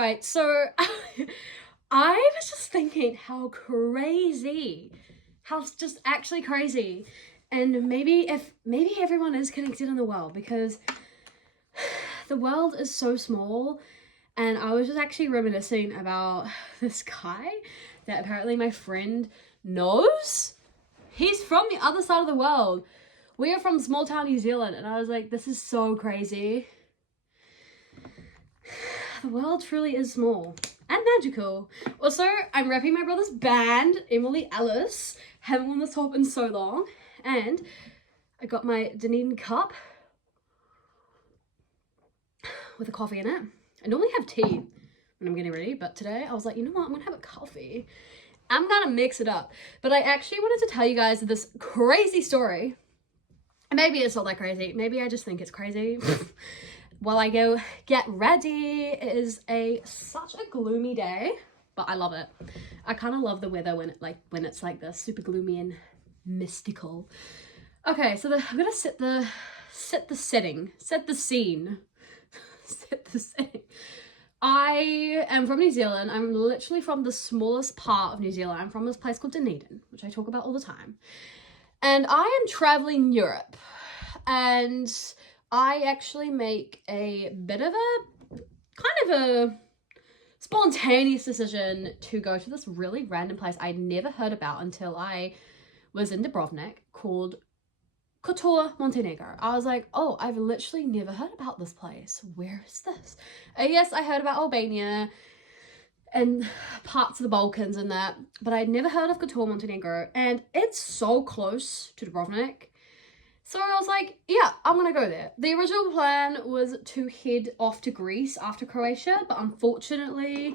right, so I was just thinking how just actually crazy. And maybe everyone is connected in the world, because the world is so small. And I was just actually reminiscing about this guy that apparently my friend knows. He's from the other side of the world. We are from small town New Zealand, and I was like, this is so crazy. The world truly is small and magical. Also, I'm repping my brother's band, Emily Ellis. Haven't worn this top in so long. And I got my Dunedin cup with a coffee in it. I normally have tea when I'm getting ready, but today I was like, you know what? I'm gonna have a coffee. I'm gonna mix it up. But I actually wanted to tell you guys this crazy story. Maybe it's not that crazy. Maybe I just think it's crazy. While I go get ready, it is such a gloomy day, but I love it. I kind of love the weather when it's like this, super gloomy and mystical. Okay, so I'm gonna set the scene. I am from New Zealand. I'm literally from the smallest part of New Zealand. I'm from this place called Dunedin, which I talk about all the time. And I am traveling Europe, and I actually make a bit of a spontaneous decision to go to this really random place I'd never heard about until I was in Dubrovnik, called Kotor, Montenegro. I was like, oh, I've literally never heard about this place. Where is this? Yes, I heard about Albania and parts of the Balkans and that, but I'd never heard of Kotor, Montenegro, and it's so close to Dubrovnik. So I was like, yeah, I'm gonna go there. The original plan was to head off to Greece after Croatia, but unfortunately,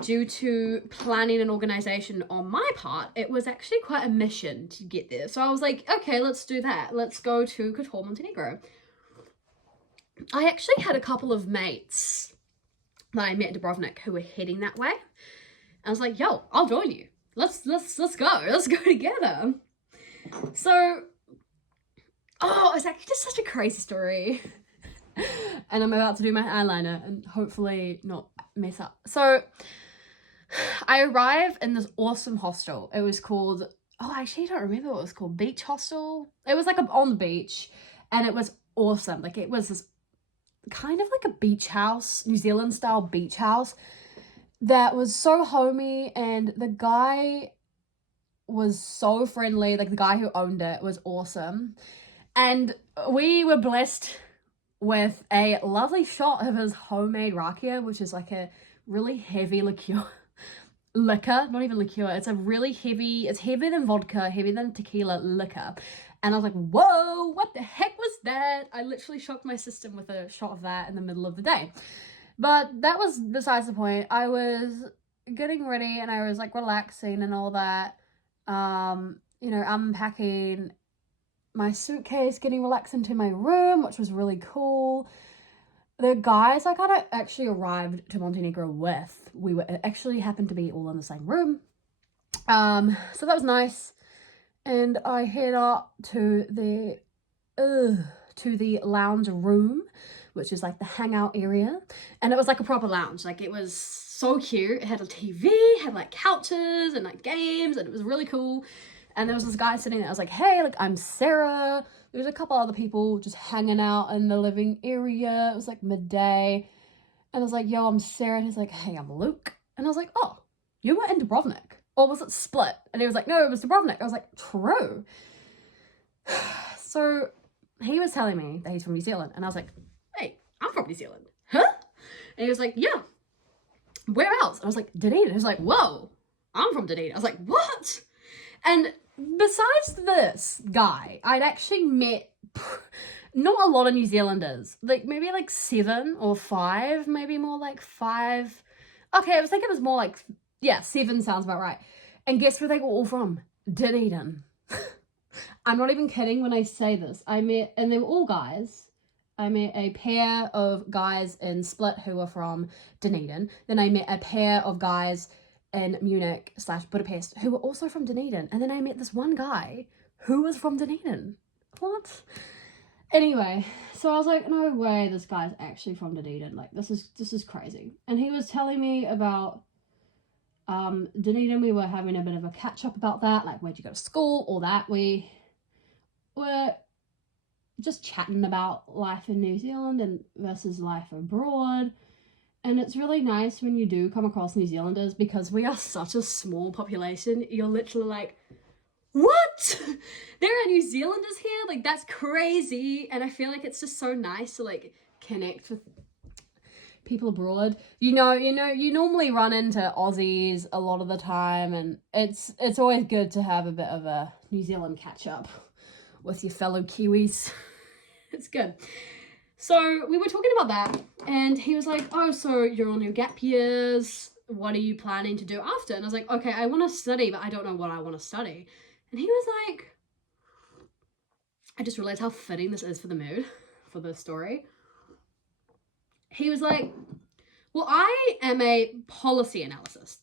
due to planning and organization on my part, it was actually quite a mission to get there. So I was like, okay, let's do that. Let's go to Kotor, Montenegro. I actually had a couple of mates that I met in Dubrovnik who were heading that way. I was like, yo, I'll join you. Let's go. Let's go together. So, it's actually just such a crazy story. And I'm about to do my eyeliner and hopefully not mess up. So I arrived in this awesome hostel. It was called, I actually don't remember what it was called. Beach Hostel. It was like on the beach, and it was awesome. Like, it was this kind of like a beach house, New Zealand style beach house that was so homey, and the guy was so friendly. Like, the guy who owned it was awesome. And we were blessed with a lovely shot of his homemade rakia, which is like a really heavy liquor, not even liqueur. It's it's heavier than vodka, heavier than tequila liquor. And I was like, whoa, what the heck was that? I literally shocked my system with a shot of that in the middle of the day. But that was besides the point. I was getting ready and I was like relaxing and all that. Unpacking my suitcase, getting relaxed into my room, which was really cool. The guys I kind of actually arrived to Montenegro with, actually happened to be all in the same room. So that was nice. And I head up to the lounge room, which is like the hangout area. And it was like a proper lounge. Like, it was so cute. It had a TV, had like couches and like games, and it was really cool. And there was this guy sitting there. I was like, hey, like, I'm Sarah. There was a couple other people just hanging out in the living area. It was like midday. And I was like, yo, I'm Sarah. And he's like, hey, I'm Luke. And I was like, oh, you were in Dubrovnik. Or was it Split? And he was like, no, it was Dubrovnik. I was like, true. So he was telling me that he's from New Zealand. And I was like, hey, I'm from New Zealand. Huh? And he was like, yeah. Where else? I was like, Dunedin. He was like, whoa, I'm from Dunedin. I was like, what? And besides this guy, I'd actually met not a lot of New Zealanders. Like, maybe like 7 or 5, maybe more like 5. Okay, I was thinking it was more like, 7 sounds about right. And guess where they were all from? Dunedin. I'm not even kidding when I say this. And they were all guys. I met a pair of guys in Split who were from Dunedin. Then I met a pair of guys in Munich/Budapest who were also from Dunedin. And then I met this one guy who was from Dunedin. What? Anyway, so I was like, no way, this guy's actually from Dunedin. Like, this is crazy. And he was telling me about Dunedin. We were having a bit of a catch up about that, like, where'd you go to school, all that. We were just chatting about life in New Zealand and versus life abroad. And it's really nice when you do come across New Zealanders, because we are such a small population. You're literally like, what? There are New Zealanders here? Like, that's crazy. And I feel like it's just so nice to like connect with people abroad. You normally run into Aussies a lot of the time, and it's always good to have a bit of a New Zealand catch up with your fellow Kiwis. It's good. So we were talking about that, and he was like, oh, so you're on your gap years. What are you planning to do after? And I was like, okay, I want to study, but I don't know what I want to study. And he was like, I just realized how fitting this is for the mood, for the story. He was like, well, I am a policy analyst,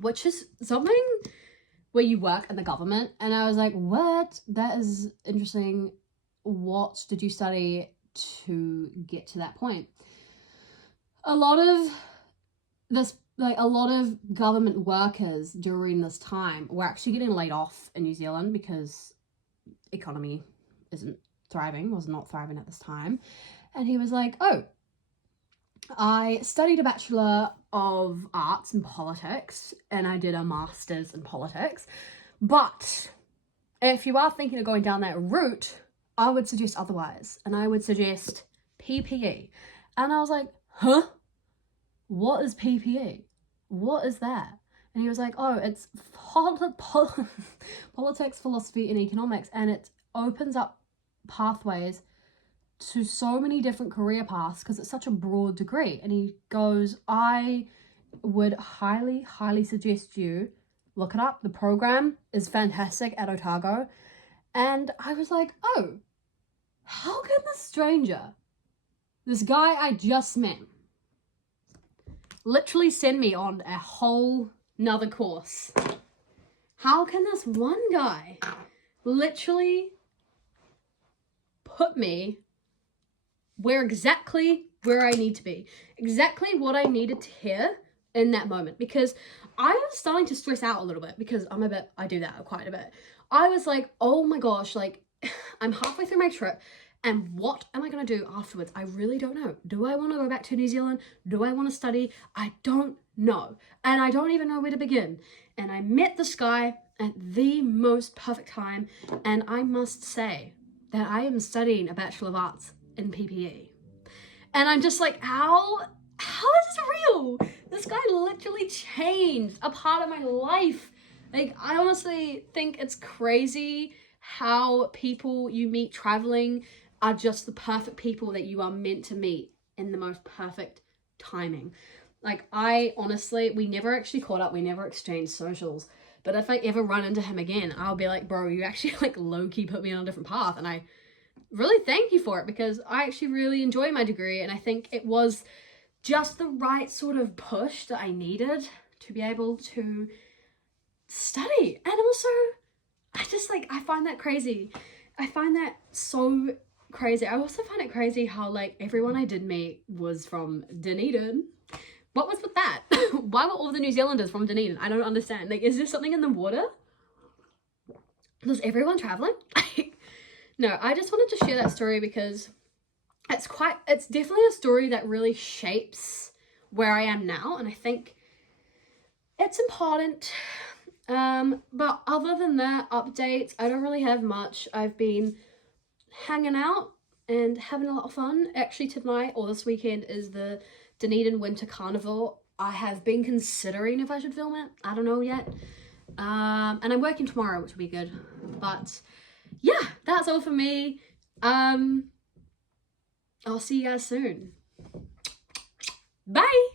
which is something where you work in the government. And I was like, what? That is interesting. What did you study to get to that point? A lot of government workers during this time were actually getting laid off in New Zealand because economy was not thriving at this time. And he was like, oh, I studied a Bachelor of Arts in Politics and I did a Master's in Politics. But if you are thinking of going down that route, I would suggest otherwise. And I would suggest PPE. And I was like, huh? What is PPE? What is that? And he was like, oh, it's politics, philosophy, and economics. And it opens up pathways to so many different career paths because it's such a broad degree. And he goes, I would highly, highly suggest you look it up. The program is fantastic at Otago. And I was like, oh, how can this stranger, this guy I just met, literally send me on a whole nother course? How can this one guy literally put me exactly where I need to be, exactly what I needed to hear in that moment? Because I was starting to stress out a little bit, because I do that quite a bit. I was like, oh my gosh, like, I'm halfway through my trip, and what am I going to do afterwards? I really don't know. Do I want to go back to New Zealand? Do I want to study? I don't know. And I don't even know where to begin. And I met this guy at the most perfect time, and I must say that I am studying a Bachelor of Arts in PPE. And I'm just like, how is this real? This guy literally changed a part of my life. Like, I honestly think it's crazy how people you meet traveling are just the perfect people that you are meant to meet in the most perfect timing. Like, we never actually caught up. We never exchanged socials. But if I ever run into him again, I'll be like, bro, you actually like low-key put me on a different path. And I really thank you for it, because I actually really enjoy my degree. And I think it was just the right sort of push that I needed to be able to study. And also, I find that crazy. I find that so crazy. I also find it crazy how like everyone I did meet was from Dunedin. What was with that? Why were all the New Zealanders from Dunedin? I don't understand. Like, is there something in the water? Was everyone traveling? No, I just wanted to share that story because it's definitely a story that really shapes where I am now. And I think it's important. But other than that, updates, I don't really have much. I've been hanging out and having a lot of fun. Actually, tonight or this weekend is the Dunedin Winter Carnival. I have been considering if I should film it. I don't know yet. And I'm working tomorrow, which will be good. But yeah, that's all for me. I'll see you guys soon. Bye!